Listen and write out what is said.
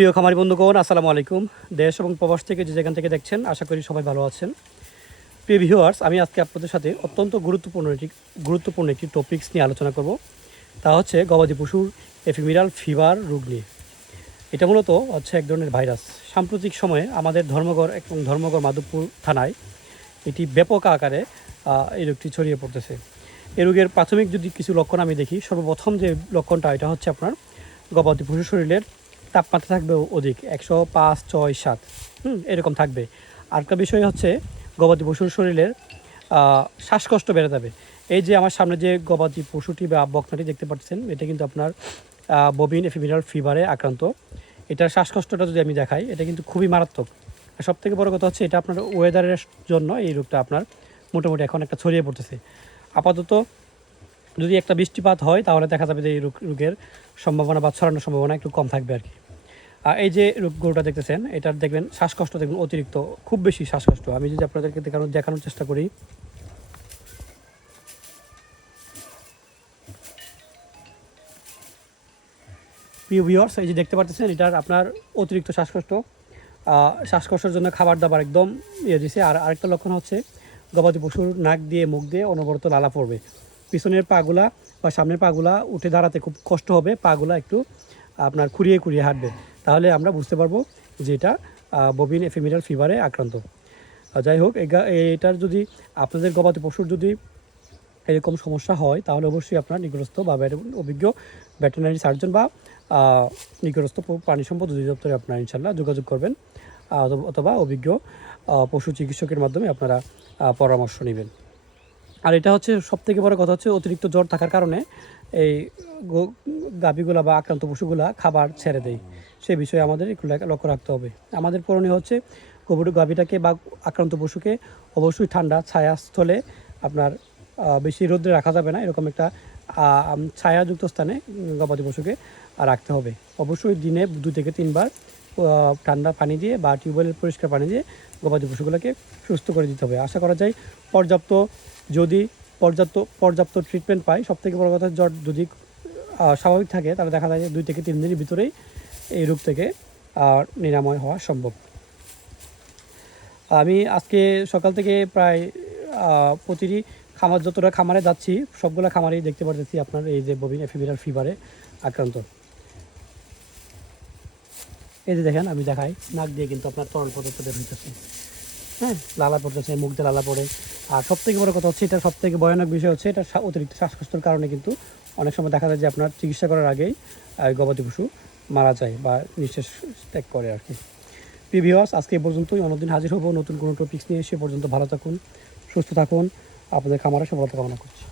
প্রিয় খামারি বন্ধুগণ, আসসালামু আলাইকুম। দেশ এবং প্রবাস থেকে যে যেখান থেকে দেখছেন, আশা করি সবাই ভালো আছেন। প্রিয় ভিউয়ার্স, আমি আজকে আপনাদের সাথে অত্যন্ত গুরুত্বপূর্ণ একটি টপিকস নিয়ে আলোচনা করব। তা হচ্ছে গবাদি পশুর এফিমেরাল ফিভার রোগ নিয়ে। এটা মূলত হচ্ছে এক ধরনের ভাইরাস। সাম্প্রতিক সময়ে আমাদের ধর্মগড় মাধবপুর থানায় এটি ব্যাপক আকারে এই রোগটি ছড়িয়ে পড়তেছে। এই রোগের প্রাথমিক যদি কিছু লক্ষণ আমি দেখি, সর্বপ্রথম যে লক্ষণটা এটা হচ্ছে আপনার গবাদি পশুর শরীরের তাপমাত্রা থাকবে অধিক 105, 6, 7 এরকম থাকবে। আরেকটা বিষয় হচ্ছে গবাদি পশুর শরীরের শ্বাসকষ্ট বেড়ে যাবে। এই যে আমার সামনে যে গবাদি পশুটি বা বকনাটি দেখতে পাচ্ছেন, এটা কিন্তু আপনার ববিন এফিমেরাল ফিভারে আক্রান্ত। এটার শ্বাসকষ্টটা যদি আমি দেখাই, এটা কিন্তু খুবই মারাত্মক। সবথেকে বড় কথা হচ্ছে এটা আপনার ওয়েদারের জন্য এই রোগটা আপনার মোটামুটি এখন একটা ছড়িয়ে পড়তেছে। আপাতত যদি একটা বৃষ্টিপাত হয় তাহলে দেখা যাবে যে এই রোগের সম্ভাবনা বা ছড়ানোর সম্ভাবনা একটু কম থাকবে আর কি। এই যে গরুটা দেখতেছেন, এটার দেখবেন শ্বাসকষ্ট দেখবেন অতিরিক্ত, খুব বেশি শ্বাসকষ্ট। আমি যদি আপনাদেরকে দেখানোর চেষ্টা করি, প্রিয় ভিউয়ার্স, এই যে দেখতে পাচ্ছেন এটার আপনার অতিরিক্ত শ্বাসকষ্টের জন্য খাবার দাবার একদম দিছে। আর আরেকটা লক্ষণ হচ্ছে গবাদি পশুর নাক দিয়ে মুখ দিয়ে অনবরত লালা পড়বে। পিছনের পাগুলা বা সামনের পাগুলা উঠে দাঁড়াতে খুব কষ্ট হবে, পাগুলা একটু আপনার খুঁড়িয়ে হাঁটবে। তাহলে আমরা বুঝতে পারবো যে এটা ববিন এফিমেরাল ফিভারে আক্রান্ত। যাই হোক, এটার যদি আপনাদের গবাদি পশুর যদি এরকম সমস্যা হয় তাহলে অবশ্যই আপনার নিকটস্থ বা অভিজ্ঞ ভেটেরিনারি সার্জন বা নিকটস্থ প্রাণী সম্পদ অধিদপ্তরে আপনারা ইনশাল্লাহ যোগাযোগ করবেন, অথবা অভিজ্ঞ পশু চিকিৎসকের মাধ্যমে আপনারা পরামর্শ নেবেন। আর এটা হচ্ছে সবথেকে বড় কথা হচ্ছে অতিরিক্ত জ্বর থাকার কারণে এই গাভীগুলা বা আক্রান্ত পশুগুলা খাবার ছেড়ে দেয়। সে বিষয়ে আমাদের একটু লক্ষ্য রাখতে হবে। আমাদের করণীয় হচ্ছে গাভীটাকে বা আক্রান্ত পশুকে অবশ্যই ঠান্ডা ছায়াস্থলে, আপনার বেশি রোদ্রে রাখা যাবে না, এরকম একটা ছায়াযুক্ত স্থানে গবাদি পশুকে রাখতে হবে। অবশ্যই দিনে 2 থেকে 3 বার ঠান্ডা পানি দিয়ে বা টিউবওয়েলের পরিষ্কার পানি দিয়ে গবাদি পশুগুলোকে সুস্থ করে দিতে হবে। আশা করা যায় পর্যাপ্ত ট্রিটমেন্ট পায়। সবথেকে বড় কথা, জ্বর যদি স্বাভাবিক থাকে তাহলে দেখা যায় যে 2 থেকে 3 দিনের ভিতরেই এই রোগ থেকে নিরাময় হওয়া সম্ভব। আমি আজকে সকাল থেকে প্রায় প্রতিটি যতটা খামারে যাচ্ছি সবগুলো খামারেই দেখতে পাচ্ছি আপনার এই যে ববিন এফিমেরাল ফিভারে আক্রান্ত। এই যে দেখেন, আমি দেখাই, নাক দিয়ে কিন্তু আপনার তরল পদার্থ বের হইতেছে, লালা পড়তেছে, মুখ দিয়ে লালা পড়ে। আর সবথেকে বড় কথা হচ্ছে, এটার সবথেকে ভয়ানক বিষয় হচ্ছে এটা অতিরিক্ত শ্বাসকষ্টের কারণে কিন্তু অনেক সময় দেখা যায় যে আপনার চিকিৎসা করার আগেই গবাদি পশু মারা যায় বা নিঃশ্বাস ত্যাগ করে আর কি। প্রিয় ভিউয়ার্স, আজকে এই পর্যন্তই। অন্যদিন হাজির হব নতুন কোনো টপিক্স নিয়ে। সে পর্যন্ত ভালো থাকুন, সুস্থ থাকুন, আপনাদের খামারে সফলতা কামনা করছি।